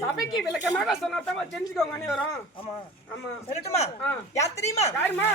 சபைக்கு விளக்கமாக சொன்னா தெரிஞ்சுக்கோங்க அனைவரும். ஆமா ஆமா சொல்லட்டுமா? யார் தெரியுமா? யாருமா?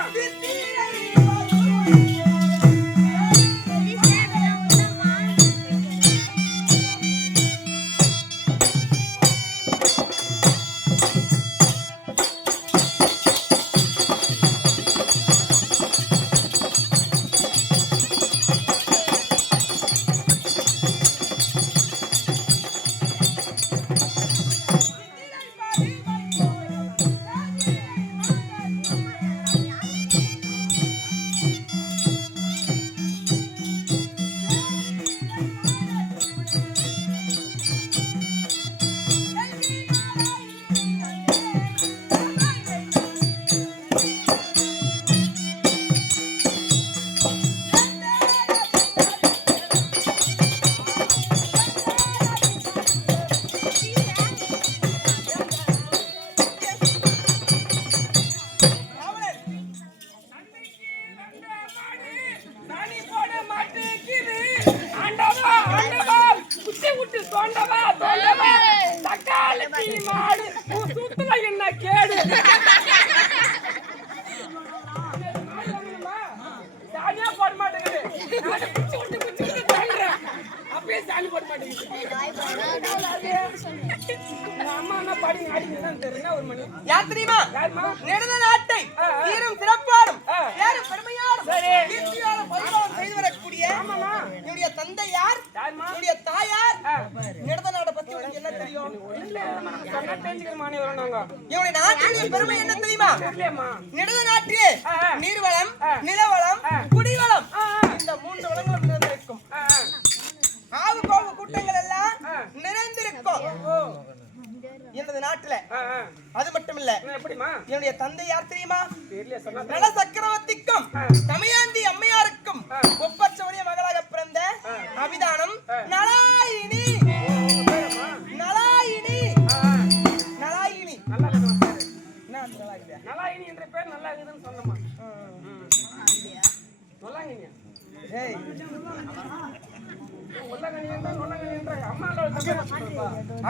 என்ன கேடு சாணியா போட மாட்டேங்குது. அப்பயே சாணி போட மாட்டேங்குது. அம்மா என்ன பாடி ஆடிக்கிறான்னு தெரியல. ஒரு மணி யார் தெரியுமா? நெடுந்த நாட்டை வீரம் சிறப்பாடும் பேரும் பெருமையாடும் கீர்த்தியாலும் பரிபாலம் செய்து வரக்கூடிய என்னுடைய தந்தை யார்? என்னுடைய தாயார்? நெடுந்த நாட்டை பத்தி உங்களுக்கு என்ன தெரியும்? என்னுடைய நாட்டினுடைய பெருமை என்ன தெரியுமா? நெடுந்த நாட்டிலே நீர்வளம், நிலவளம், குடிவளம் இந்த 3 வளங்களும் நிறைந்திருக்கும். ஆவு கோவு கூட்டங்கள் எல்லாம் நிறைந்திருக்கும் எனது நாட்டுல. அது மட்டும் இல்ல, என்னுடைய தந்தை யார் தெரியுமா? நல சக்கரவர்த்திக்கும் தமயந்தி அம்மையாருக்கும் ஒப்பற்றவரிய மகளாக பிறந்த அபிதானம் நலாயினி. நலாயினி நலாயினி நலாயினி என்ற பேர் நல்லா இருக்குதுன்னு சொன்னமா? நலாயினி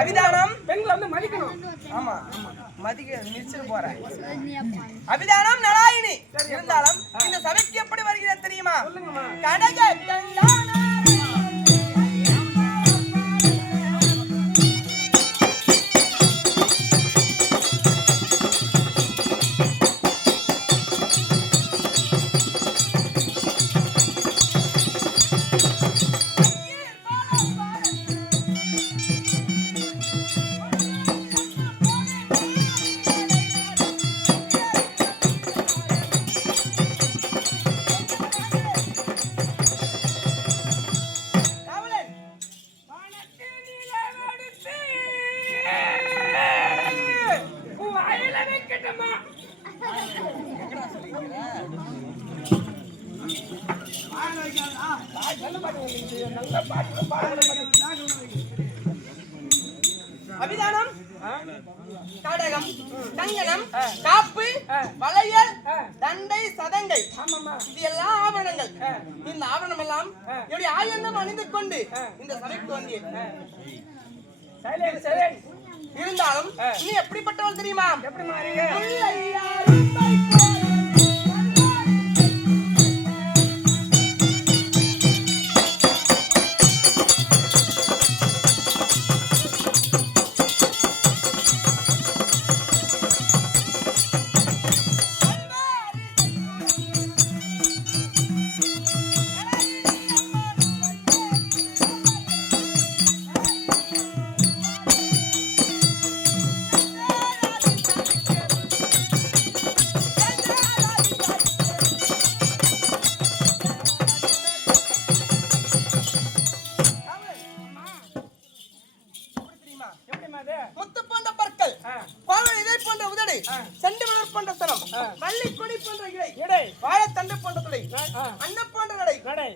அபிதானம் பெண்களை வந்து மதிக்கணும். ஆமா மதிக்க நிச்சயம் போறேன். அபிதானம் நலாயினி இருந்தாலும் இந்த சபைக்கு எப்படி வருகிறது தெரியுமா? கடக கல்யாண அபிதானம் கடகம் கங்கணம் காப்பு வளையல் தண்டை சதங்கை இது எல்லாம் ஆபரணங்கள். இந்த ஆபரணம் எல்லாம் என்னுடைய ஆயந்தம் அணிந்து கொண்டு இந்த சபைக்கு வந்தேன். இருந்தாலும் நீ எப்படிப்பட்டவள் தெரியுமா?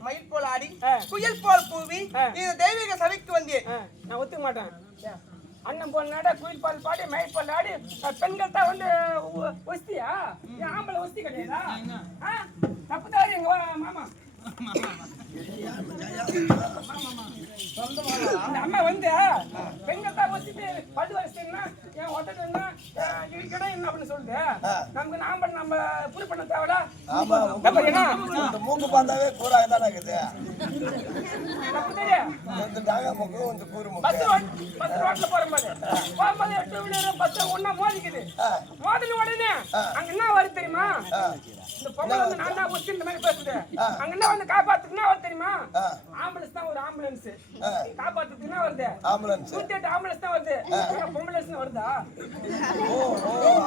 மயில் போல் ஆடி குயில் போல் கூவி இந்த தெய்வீக சபைக்கு வந்தேன். நான் ஒத்துக்க மாட்டேன். அண்ணன் போல் நாட குயில் பால் பாடி மயில் பால் ஆடி பெண்கள் தான் வந்து ஒஸ்தியா? ஆம்பளை ஒஸ்தி கிடையாதா? தப்புதாரி எங்க மாமா அந்த அம்மா வந்து பெண்கள் தான் ஒஸ்திட்டு பல்லு வரிசைன்னா என் ஒட்டன்னா கிடையாது என்ன அப்படின்னு சொல்லுது. நமக்கு நாம நம்ம புரி பண்ண தேவைடா. மூக்கு பார்த்தாவே கூறாக தானே இருக்குது. பஸ் ரோட்ல போகும்போது டூ வீலர் பஸ் ஒன்னா மோதிக்குது. மோதின உடனே அங்க என்ன வருது தெரியுமா? இந்த பொம்பளை வந்து நான் தான் ஒத்தி இந்த மாதிரி பேசுது. அங்க என்ன வந்து காப்பாத்துக்குன்னா வருது தெரியுமா? ஆம்புலன்ஸ் தான் ஒரு ஆம்புலன்ஸ் காப்பாத்துக்குன்னா வருது. ஆம்புலன்ஸ் 108 ஆம்புலன்ஸ் தான் வருது. பொம்புலன்ஸ் வருதா?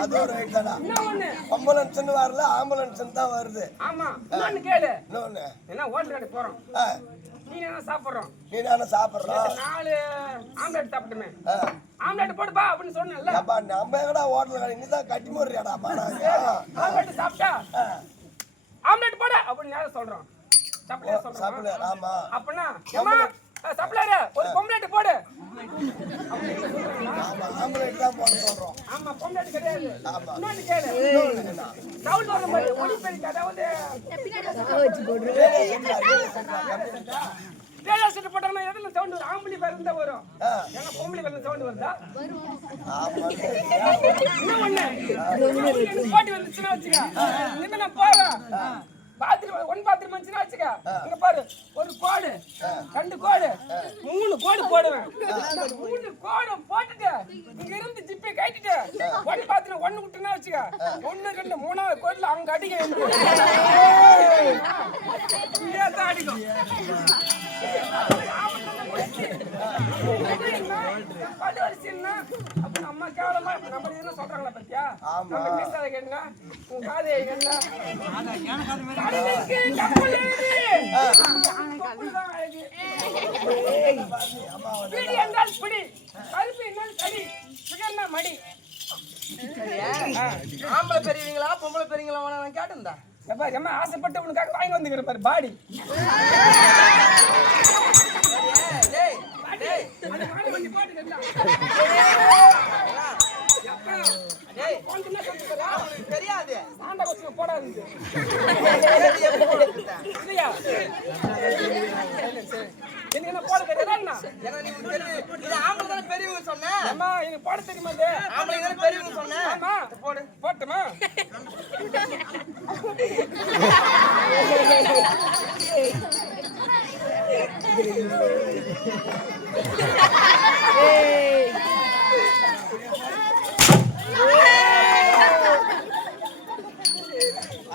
அது ஒரு ரைட் தானா? ஆம்புலன்ஸ்னு வரல, ஆம்புலன்ஸ் தான் வருது. ஆமா. இன்னொன்னு கேளு. இன்னொன்னு என்ன ஹோட்டல் கடை போறோம். நீ என்ன சாப்பிடுறோம்? நீ என்ன சாப்பிடுறோம்? 4 ஆம்லெட் சாப்பிட்டுமே. ஆம்லெட் போடுப்பா அப்படின்னு சொன்னேன்ல. அப்பா நம்ம எங்கடா ஹோட்டல் கடை நீ தான் கட்டி போடுறியாடா பானாங்க. ஆம்லெட் சாப்பிட்டா ஆம்லெட் போடு அப்படின்னு யார சொல்றோம்? சப்ளையர் சொல்றோம். சப்ளையர் ஆமா. அப்பனா ஏமா சப்ளையர் ஒரு பொம்ப்ளேட் போடு. ஆமா ஆம்லெட் தான் போட சொல்றோம். ஆமா பொம்ப்ளேட் கிடையாது. இன்னொன்னு கேளு. சவுண்ட் வர மாதிரி ஒலி பெருக்கி அதாவது வச்சு போடுறே. ரேடியோ செட் போட்டாங்கன்னா எதுல சவுண்ட் வரும்? ஆம்பளி பேர் இருந்தா வரும். ஏன்னா பொம்பளை பேர்ல சவுண்ட் வருதா? ஆமா. இன்னொன்னு பாட்டி வந்துச்சுன்னா வச்சுக்க. இனிமே நான் போவேன். பாத்ரூம் ஒன் பாத்ரூம் வந்துச்சுன்னா வச்சுக்க. இங்க பாரு ஒரு கோடு 2 கோடு 3 கோடு போடுவேன். 3 கோடு போட்டுட்டு இங்க இருந்து ஜிப்பை கட்டிட்டு ஒன் பாத்ரூம் 1 விட்டுனா வச்சுக்க. 1 2 3வது கோடுல அங்க அடிக்க இங்கதான் அடிக்கும். பல்லு வரிசைன்னா அப்ப அம்மா கேவலமா நம்ம என்ன சொல்றாங்களா பத்தியா? நம்ம பேசாத கேட்டா உன் காதை என்ன பிடி என்றால் பிடி, கருப்பு என்றால் கடி, பிடினா மடி. ஆம்பளை பெரியவங்களா பொம்பளை பெரியவங்களா நான் கேட்டேன்டா. எம்மா ஆசைப்பட்டு உனக்காக வாங்கி வந்துக்கிற பாரு பாடி. தெரியாது போடாது என்ன போட தெரியாதா? ஆம்பளை பெரியவங்க சொன்னேன். அம்மா எனக்கு போட தெரியுமா? ஆம்பளை பெரியவங்க சொன்னேன். போடு போட்டுமா?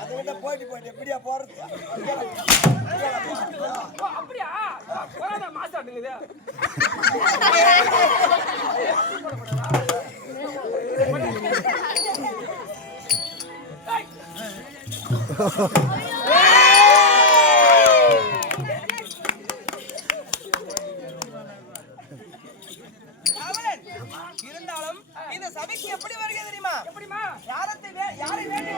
அதுகிட்ட போயிட்டு எப்படியா போறது? அப்படியா? கொரோனா மாசாட்டுங்குது. இருந்தாலும் இந்த சபைக்கு எப்படி வருகை தெரியுமா? எப்படிமா? யாரை வேண்டி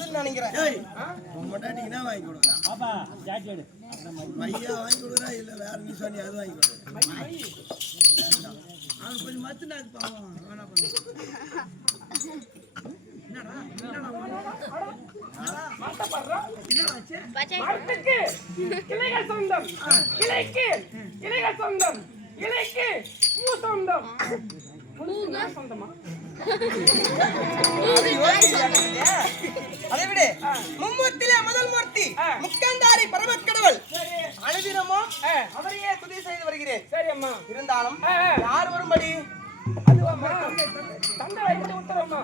சொன்ன நினைக்கிறேன். வாங்கி கொடுக்குறா மையா வாங்கி கொடுக்குறா இல்ல வேற நீ சொன்னி அது வாங்கி கொடுக்குறா. கொஞ்சம் மத்துனா கிளைகள் சொந்தம், கிளைக்கு கிளைகள் சொந்தம், இலைக்கு பூ சொந்தம். புழுனா சொந்தமா? அது யோசிச்சியா? அதை விடு. மும்மூர்த்தியிலே முதல் மூர்த்தி முக்கந்தாரி பரமக்கடவுள். அனுதினமும் அவரையே துதி செய்து வருகிறேன். சரி அம்மா. இருந்தாலும் யார் வரும்படி? அதுவாம்மா, தந்தை வைத்து உத்தரவும்மா.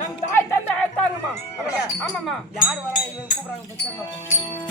நம் தாய் தந்தை அழைத்தாங்கம்மா. அப்படியா? ஆமாம்மா. யார் வரா? இவங்க கூப்பிடுறாங்க.